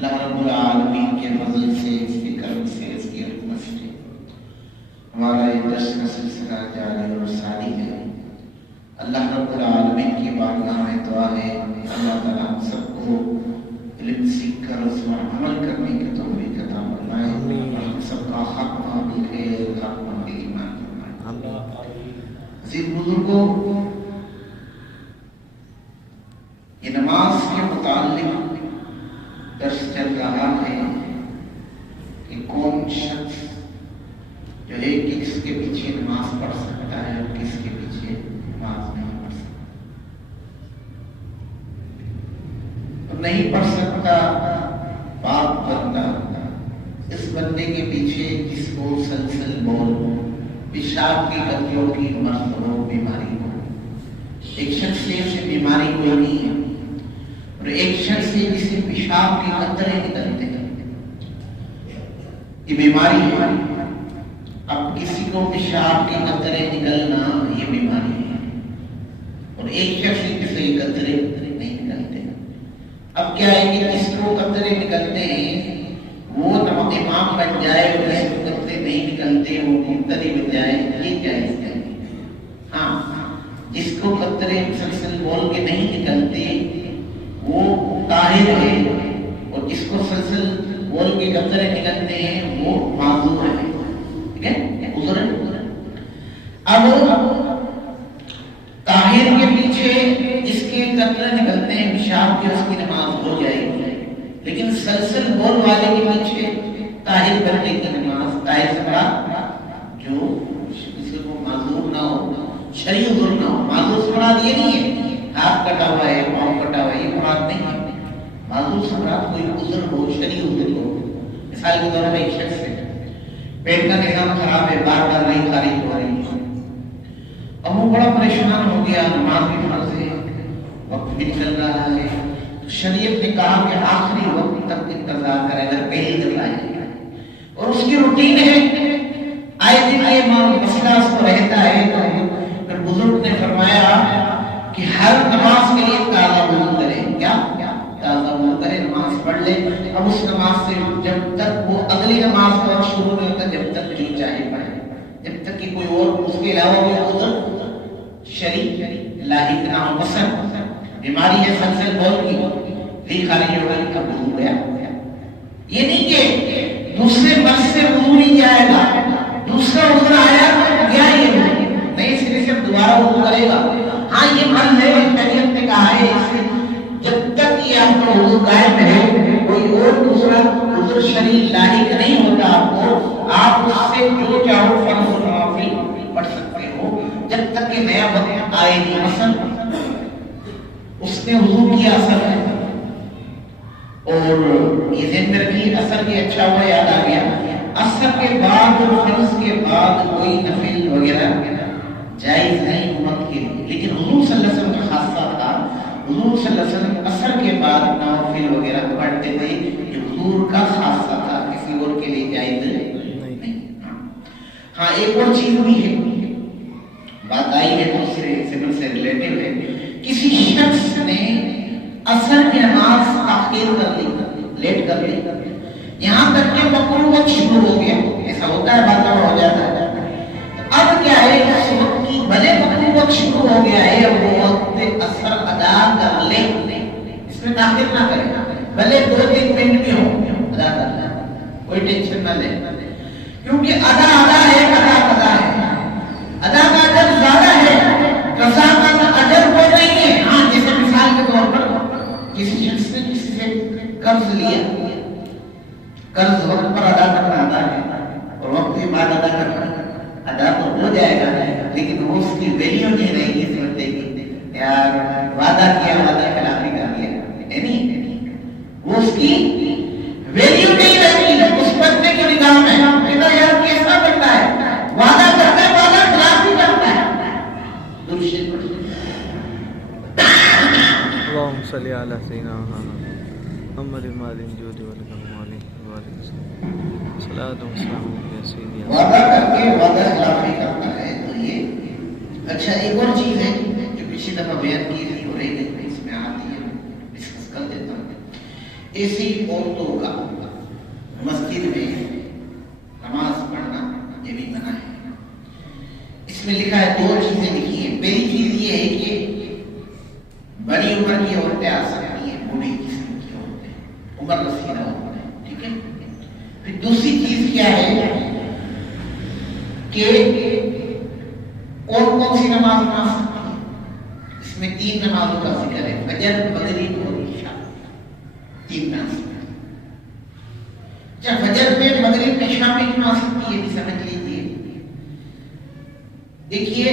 اللہ رب العالمین کے فضل سے، اس کے کرم سے، اس کی رحمت سے ہمارا یہ درس کا سلسلہ جاری اور ساری ہے۔ اللہ رب العالمین کی بارگاہ میں دعا ہے اللہ تعالیٰ ہم سب کو علم سیکھ کر اس پر عمل کرنے کی توفیق عطا فرمائے اور ہم سب کا خاتمہ بالخیر، خاتمہ بالایمان فرمائے۔ عزیز بزرگوں، یہ نماز کے متعلق درس چل رہا ہے کہ کون شخص جو ہے کہ کس کے پیچھے نماز پڑھ سکتا ہے اور کس کے پیچھے نماز نہیں پڑھ سکتا، اور نہیں پڑھ سکتا پاک بندہ اس بندے کے پیچھے جس کو سلسل بول، پیشاب کی گندیوں کی مرض ہو، بیماری ہو۔ ایک شخص سے بیماری کوئی نہیں ہے، اور ایک شخص سے جسے پیشاب کے قطرے نکلتے ہیں، یہ بیماری ہے۔ اب کسی کو پیشاب کے قطرے نکلنا یہ بیماری ہے، اور ایک شخص سے کسی قطرے نہیں نکلتے۔ اب کیا ہے کہ جس کو قطرے نکلتے ہیں وہ امام بن جائے اور جس کو قطرے نہیں نکلتے وہ مبتدی بن جائے، یہ جائز ہے۔ ہاں، جس کو قطرے مسلسل بول کے نہیں نکلتے وہ طاہر ہے، اور جس کو سلسل بول کے قطرے نکلتے ہیں وہ معذور ہے، ٹھیک ہے، عذر ہے۔ اب طاہر کے پیچھے جس کے قطرے نکلتے ہیں پیشاب کے، اس کی نماز ہو جائے گی، لیکن سلسل بول والے کے پیچھے طاہر کرنے کی نماز، طاہر سے مراد جو کسی کو معذور نہ ہو، شرعی عذر نہ ہو۔ معذور سے مراد یہ نہیں ہے ہاتھ کٹا ہوا ہے، پاؤں کٹا ہوا ہے، یہ مراد نہیں ہے۔ معذور سے مراد کوئی عذر ہو، شرعی عذر ہو۔ مثال کے طور پر ایک شخص ہے، پیٹ کا نظام خراب ہے، بار بار نہیں خارج ہو رہی ہے، اب وہ بڑا پریشان ہو گیا، نماز بھی فرض ہے، وقت بھی نکل رہا ہے، شریعت نے کہا کہ آخری وقت تک انتظار کرے، اگر پہلی دفعہ ہے اور اس کی روٹین ہے، آئے دن یہ مسئلہ اس کو رہتا ہے، تو پھر بزرگ نے فرمایا کہ ہر نماز کے لیے تازہ وضو کرے۔ کیا تازہ وضو کرے، نماز پڑھ لے۔ اب اس نماز سے جب تک وہ اگلی نماز کا وقت شروع نہیں ہوتا، جب تک جو چاہے پڑھے، جب تک کہ کوئی اور اس کے علاوہ کوئی عذر شرعی لاحق نہ ہو۔ مثلا بیماری ہے سلسل بول کی، بھی خارج ہو گئی، اب وضو گیا۔ یہ نہیں کہ دوسرے مرض سے وضو نہیں جائے گا، دوسرا عذر آیا گیا، یہ نہیں، صرف سے دوبارہ وضو کرے گا۔ ہاں یہ مرض ہے، شریعت نے کہا ہے جب تک یہ آپ کا وضو قائم ہے، کوئی اور دوسرا عذر شرعی لاحق نہیں ہوتا آپ کو، آپ اس سے جو چاہو فرض و نوافل پڑھ سکتے ہو جب تک کہ نیا وقت آئے نہیں۔ مثلا اس نے وضو کیا اثر ہے، اور یہ ذہن میں رکھیے اثر کے اچھا ہوا یاد آ گیا، اثر کے بعد اور فرض کے بعد کوئی نفل وغیرہ جائز نہیں امت کے لیے، لیکن حضور صلی اللہ علیہ وسلم کا خاصہ تھا، حضور صلی اللہ علیہ وسلم اثر کے بعد نوافل وغیرہ پڑھتے تھے، یہ حضور کا خاصہ تھا، کسی اور کے لیے جائز نہیں۔ ہاں ایک اور چیز بھی ہے، بات آئی ہے دوسرے سمن سے ریلیٹیو ہے، کسی شخص نے اثر کی نماز تاخیر کر لی، لیٹ کر لی، یہاں تک کہ مکروہ وقت شروع ہو گیا، ایسا ہوتا ہے بعض دفعہ ہو جاتا ہے۔ اب کیا ہے، اس وقت کی بھلے مکروہ وقت شروع ہو گیا ہے، اب وہ وقت اثر ادا کر لے، اس میں تاخیر نہ کرے، بھلے 2-3 منٹ بھی ہو، ادا کر لے، کوئی ٹینشن نہ لے، کیونکہ ادا ہے، قضا ہے، ادا کا اجر زیادہ ہے، قضا کا اجر وہ نہیں ہے۔ ہاں جیسے مثال کے طور پر کسی شخص نے کسی سے قرض لیا، قرض وقت پر ادا کرنا آتا ہے اور وقت کے بعد ادا کرنا، ادا تو ہو جائے گا، لیکن وہ اس کی ویلیو نہیں رہے گی، سمجھتے کہ یار وعدہ کیا، وعدہ خلافی کر لیا، نہیں، وہ اس کی ویلیو نہیں رہے گی اس بندے کی نگاہ میں، کہتا یار کیسا بنتا ہے، وعدہ کرتا ہے، وعدہ خلافی کرتا ہے۔ اللهم صل على سيدنا محمد وعلى جود والكرم وعلى صلاة والسلام على سيدنا وعدہ کر کے وعدہ خلافی کرتا ہے، تو یہ اچھا۔ ایک اور چیز ہے جو پچھلی دفعہ بیان کی تھی اور ایک اس میں آتی ہے، ڈسکس کر دیتا ہوں۔ ایسی عورتوں کا مسجد میں نماز پڑھنا یہ بھی منع ہے۔ اس میں لکھا ہے، دو چیزیں لکھی ہیں۔ پہلی چیز یہ ہے کہ بڑی عمر کی عورتیں آ سکتی ہیں، بوڑھی قسم کی عورتیں، عمر رسیدہ عورتیں، ٹھیک ہے۔ پھر دوسری چیز کیا ہے کہ کون کون سی نماز پڑھ سکتی ہے؟ اس میں 3 نمازوں کا ذکر ہے، فجر، مغرب اور عشاء، 3 نماز۔ اچھا، فجر میں، مغرب میں، عشاء میں کیوں آ سکتی ہے، بھی سمجھ لیجیے۔ دیکھیے،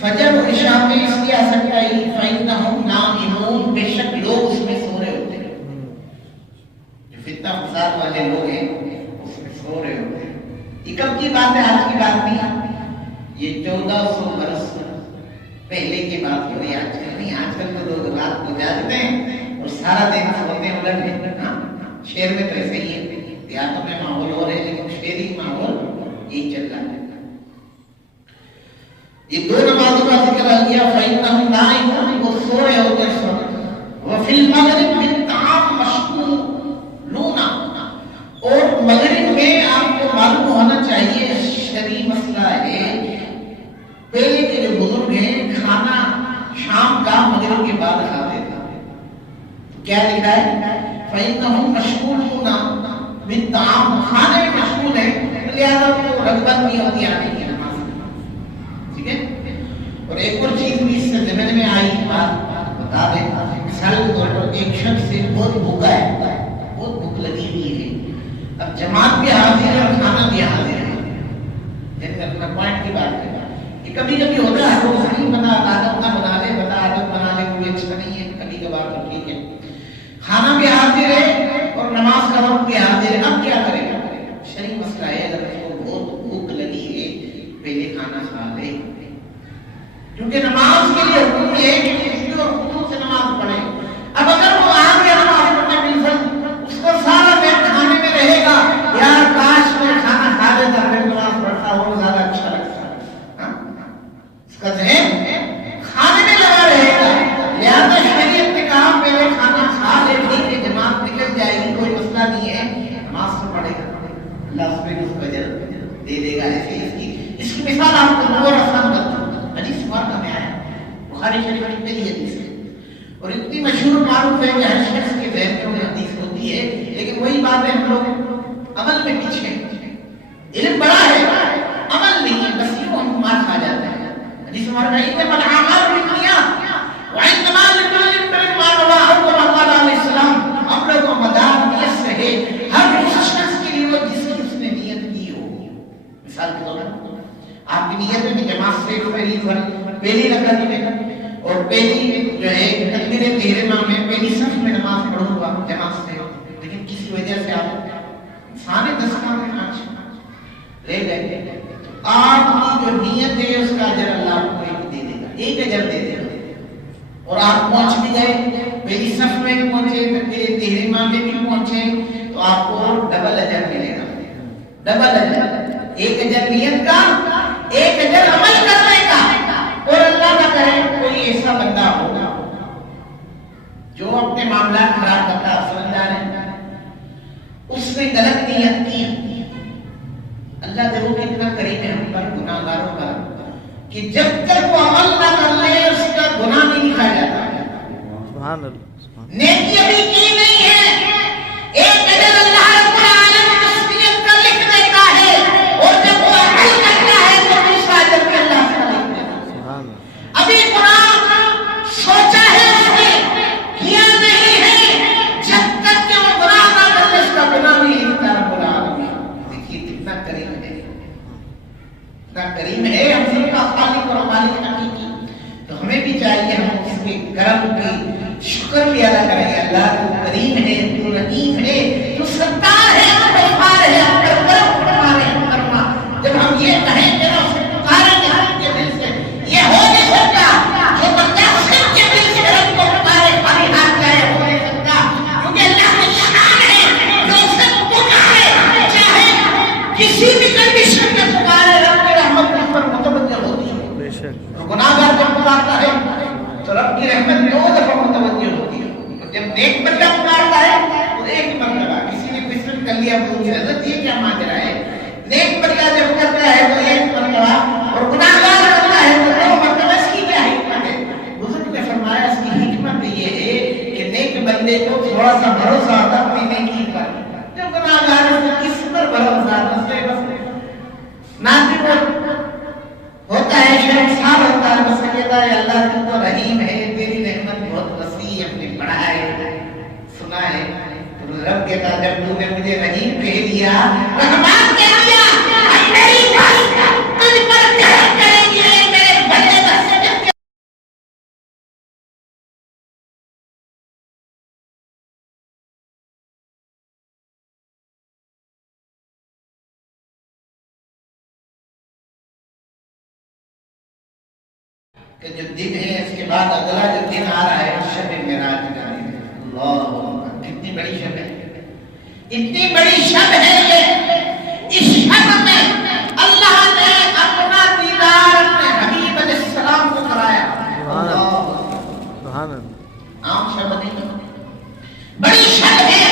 فجر اور عشاء میں اس لیے آ سکتا ہے فَإِنَّهُمْ نَائِمُونَ، بے شک لوگ اس میں سو رہے ہوتے ہیں، جو فتنہ فساد والے لوگ ہیں اس میں سو رہے ہوتے ہیں۔ یہ کب کی بات ہے؟ آج کی بات نہیں، یہ 1400 برس پہلے کی بات ہو رہی ہے، آج کل نہیں۔ آج کل تو لوگ رات کو جاگتے ہیں اور سارا دن سوتے ہیں الٹ میں۔ شہر میں تو ایسے ہی ہے، دیہاتوں میں ماحول ہو رہے ہیں، لیکن شہری ماحول یہی چل رہا ہے۔ یہ 2 نمازوں کا ذکر آ گیا، فَإِنَّهُمْ نَائِمُونَ، وہ سو رہے ہوتے ہیں اس وقت۔ وَفِي الْمَغْرِبِ بِالطَّعَامِ مَشْغُولُونَ، اور مغرب میں آپ کو معلوم ہونا چاہیے، شرعی مسئلہ ہے، پہلے کے جو بزرگ ہیں کھانا شام کا مغرب کے بعد کھاتے تھے۔ کیا لکھا ہے؟ فَإِنَّهُمْ مَشْغُولُونَ بِالطَّعَامِ، کھانے میں مشغول ہیں، لہذا وہ رغبت نہیں ہوتی آنے کی نماز۔ ٹھیک ہے۔ اور ایک اور چیز بھی اس سے ذہن میں آئی، بات بتا دیں۔ مثال کے طور پر ایک شخص سے بہت بھوکا ہے، بہت بھوک لگی ہوئی ہے، اب جماعت بھی حاضر ہے اور کھانا بھی حاضر ہے، جیسے اپنا پوائنٹ کی بات ہے۔ یہ کبھی کبھی ہوتا ہے، روز نہیں بنا، عادت نہ بنا لے، بتا عادت بنا لے، کوئی اچھا نہیں ہے، کبھی کبھار تو ٹھیک ہے۔ کھانا بھی حاضر ہے اور نماز کا وقت بھی حاضر ہے، اب کیا کرے گا؟ شرعی مسئلہ ہے، اگر اس کو بہت بھوک لگی ہے پہلے کھانا کھا لے، کیونکہ نماز کے لیے حکم ہے کہ خوشی اور خضوع سے نماز پڑھے۔ اب اگر وہ آ گیا نماز پڑھنے بالفرض، اس کو سارا دن کھانے میں رہے گا، یار کاش میں کھانا کھا لیتا پھر نماز پڑھتا، وہ زیادہ اچھا لگتا۔ اس کا ذہن کھانے میں لگا رہے گا، لہٰذا شریعت نے کہا پہلے کھانا کھا لے، ٹھیک ہے، جماعت نکل جائے گی، کوئی مسئلہ نہیں ہے، نماز تو پڑھے گا، اللہ اس پہ اس کو اجر دے دے گا۔ ایسے اس کی مثال آپ کو اور آسان کرتا ہوں، حدیث مبارکہ میں آیا، بخاری شریف کی پہلی حدیث ہے، اور اتنی مشہور معروف ہے کہ ہر شخص کے ذہن میں وہ حدیث ہوتی ہے، لیکن وہی بات ہے، ہم لوگ عمل میں پیچھے ہیں۔ علم بڑا ہے، عمل نہیں ہے، بس یوں ہم مار کھا جاتے ہیں۔ حدیث مبارکہ انما الاعمال بالنیات وانما لکل امرئ ما نوى، اور قال علیہ السلام، ہم لوگ کو مدار نیت سے ہے، ہر اس شخص کے لیے وہ جس کی اس نے نیت کی ہو۔ مثال کے طور پر آپ کی نیت ہے کہ جماعت سے پہلی رکعت میں اور پہلی جو ہے تکبیر تحریمہ میں پہلی صف میں نماز پڑھوں گا جماعت سے، لیکن کسی وجہ سے آپ سارے 10 کام میں 5 رہ گئے، تو آپ کی جو نیت ہے اس کا اجر اللہ آپ کو ایک دے دے گا، ایک اجر دے دے گا۔ اور آپ پہنچ بھی گئے، پہلی صف میں بھی پہنچے، تکبیر تحریمہ میں بھی پہنچے، تو آپ کو ڈبل اجر ملے گا، ڈبل اجر، ایک اجر نیت کا، ایک اجر عمل کرنے کا۔ اور اللہ نہ کرے کوئی ایسا بندہ ہوگا جو اپنے معاملات خراب کرتا ہے، سمجھدار ہے، اس نے غلط نیت کی، اللہ دیکھو کہ اتنا کریم ہے ہم پر گناہ گاروں کا کہ جب تک وہ عمل نہ کر لے اس کا گناہ نہیں لکھا جاتا۔ سبحان اللہ، نیکی ابھی کی نہیں ہے، ایک اجر اللہ رب العالمین اس نیت کا لکھنے کا ہے، اور جب وہ عمل کرتا ہے تو دوسرا اجر بھی اللہ سے لکھنے کا۔ ابھی گناہ سوچا ہے اس نے، کیا نہیں ہے، جب تک کہ وہ گناہ نہ کر لے اس کا گناہ نہیں لکھتا رب العالمین۔ دیکھیے کتنا کریم ہے، اتنا کریم ہے ہم سب کا خالق اور مالک حقیقی، تو ہمیں بھی چاہیے ہم اس کے کرم کی شکر بھی ادا کریں گے۔ اللہ تو کریم ہے، تو رحیم ہے، تو ستار ہے، تو غفار ہے، اپنا کرم فرما۔ جب ہم یہ کہیں گے نا، اسے پکاریں گے ہم کے دل سے، یہ ہو نہیں سکتا جو بندہ صرف کے دل سے رب کو پکارے، خالی ہاتھ جائے، ہو نہیں سکتا، کیونکہ اللہ کی شان ہے جو اسے پکارے، چاہے کسی بھی کنڈیشن میں پکارے، رب کی رحمت اس پر متوجہ ہوتی ہے۔ بے شک، گناہگار جب پکارتا ہے تو رب کی رحمت 2 دفعہ متوجہ ہوتی ہے، جب نیک بندہ پکارتا ہے کر لیا پوچھ حضرت یہ کیا ماجرا ہے؟ نیک بندہ جب کرتا ہے تو ایک مرتبہ اور گناہگار کرتا ہے تو 2 مرتبہ، اس کی کیا حکمت ہے؟ بزرگ نے فرمایا اس کی حکمت یہ ہے کہ نیک بندے کو تھوڑا سا بھروسہ ہوتا اپنی نیکی پر، جو گناہگار ہے وہ کس پر بھروسہ مسئلے بس ناظر ہوتا ہے، شرمسار ہوتا ہے، بس کہتا ہے اللہ تو رحیم ہے، تیری رحمت بہت وسیع ہے، اپنے پڑھا ہے سنا ہے، تو رب کہتا جب تو نے مجھے رحیم کہہ دیا، رحمان کہہ دیا، میری بات تجھ پر کہہ کریں گے میرے بندے بس کہ جو دن ہے اس کے بعد اگلا جو دن آ رہا ہے شب معراج کا دن ہے۔ اللہ کتنی بڑی شب ہے، اتنی بڑی شب ہے یہ، اس شب میں اللہ نے اپنا دیدار اپنے حبیب علیہ السلام کو کرایا۔ اللہ سبحان اللہ، عام شب نہیں، بڑی شب ہے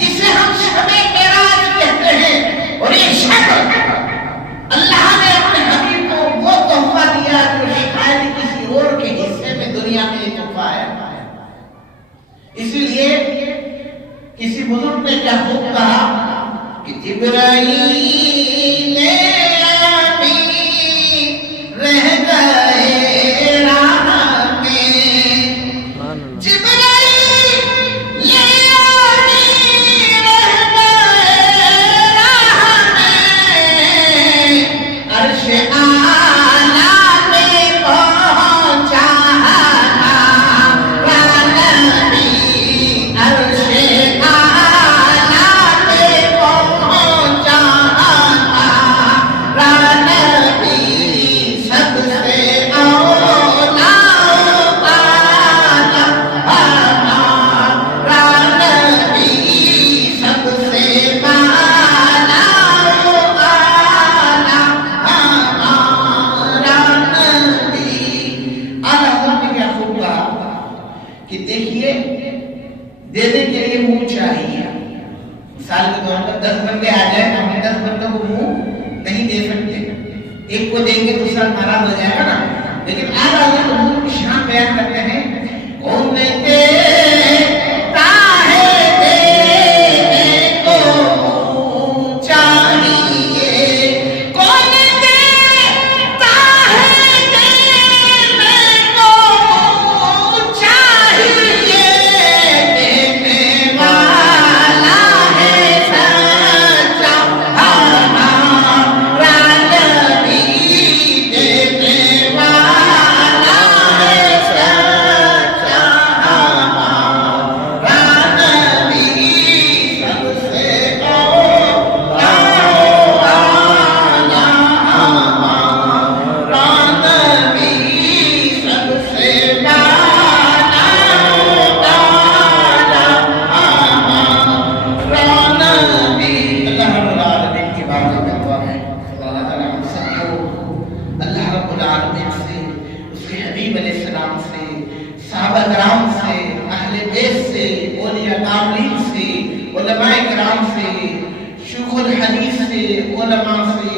جسے ہم شب معراج کہتے ہیں، اور یہ شب اللہ نے اپنے حبیب کو وہ تحفہ دیا جو شاید کسی اور کے حصے میں دنیا میں یہ تحفہ ہے۔ اسی لیے کسی بزرگ نے کیا خوب کہا کہ جبرائیل امین رہ گئے راہ میں، جبرائیل امین رہ گئے راہ میں، عرش اعلیٰ پہ پہنچا نبی، عرش اعلیٰ پہ پہنچا نبی، سب سے اولا ہمارا نبی، سب سے بالا کہ دیکھیے دینے کے لیے منہ چاہیے۔ مثال کے طور پر 10 بندے آ جائیں، ہم 10 بندوں کو منہ نہیں دے سکتے، ایک کو دیں گے دوسرا ناراض ہو جائے گا نا، لیکن آج اللہ تو منہ کی شان بیان کرتے ہیں، کون دیتا ہے دینے کو منہ چاہیے، کون دیتا ہے دینے کو منہ چاہیے، دینے والا ہے سچا ہمارا نبی، دینے والا ہے سچا ہمارا نبی، سب سے اولا ہمارا نبی، سب سے بالا ہمارا نبی۔ اللہ رب العالمین کی بات میں دعا ہے اللہ تعالیٰ ہم سب کو اللہ رب العالمین سے، اس کے حبیب علیہ السلام سے، صحابہ کرام سے، اہل بیت سے، اولیاء کاملین سے، علماء کرام سے، شیوخ الحدیث سے، علماء سے،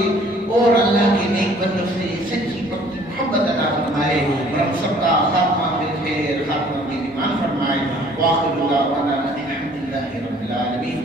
اور اللہ کے نیک بندوں سے سچی پکی محبت عطا فرمائے، اور ہم سب کا خاتمہ بالخیر، خاتمہ بالایمان فرمائے۔ وآخر دعوانا الحمد للہ رب العالمین۔